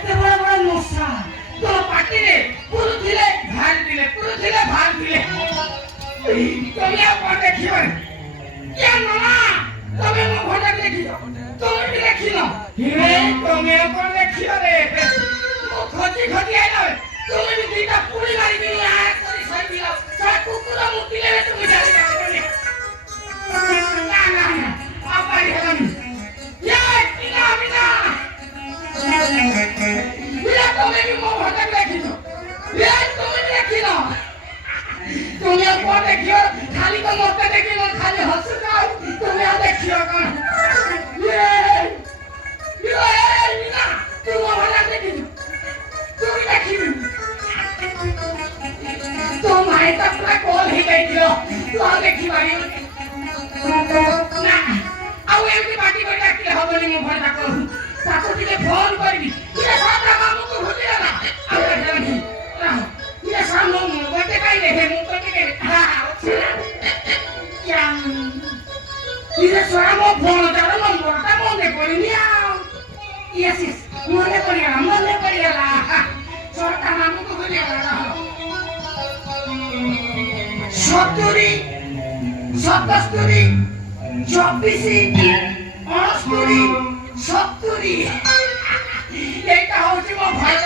ଏତେ ବଡ଼ ବଡ଼ ମଶା ତୋ ପାଟିରେ ପୁରୁଥିଲେ ଭାର ଥିଲେ ତମେ ଆଉ କଣ ଦେଖିବ କେ ମାମା ତମେ ମୋ ଘରଟାକୁ ଦେଖିଛ ତମେ ବି ଦେଖିନ ହେ ତମେ ଆଉ କଣ ଦେଖିବ ରେ ମୋ ଖୋଜି ଆଇଲ ତମେ ବି ଦିଟା ପୁଣି ମାରିବି କରି ସରିଦିଅ ସେ କୁକୁର ମୁତିଲେ তুমি ଜାଣି ପାଇବନି ନା ଆଉ ପାରି ହେଲାନି তুমি কি মো ঘরটা দেখিছ তুমি দেখিল তুমি আর কোন দেখিও খালি তো মতে দেখিল খালি হসু যাও তুমি আর দেখিও কোন মিনা তুমি মো ঘরটা দেখিছ তুমি দেখিবি তো মাইটা পুরা কল হয়ে গেছিল তো দেখি পারি না ଆଉ ଏମିତି ପାଟି କରି ଡାକିଲେ ହବନି ମୋ ଘରଟା କରୁ ତାକୁ ଟିକେ ଫୋନ କରିବି ଇଏ ସାରା ମାମୁକୁ ଭୁଲିଗଲା ଆଉ ଜାଣି ଇଏ ସାମୁ ଗୋଟେ କାଇଲେ ହେ ମୁଁ ତ ଟିକେ ଇଏ ସାରା ମୋ ଫୋନ ତାର ନମ୍ବରଟା ମନେ ପଡିନି ଆଉ ଇଏସ୍ ମନେ ପଡିଗଲା ସଟା ମାମୁକୁ ଭୁଲିଗଲା 70 77 24 69 70 এইটা হচ্ছে ମୋ ଭାଇ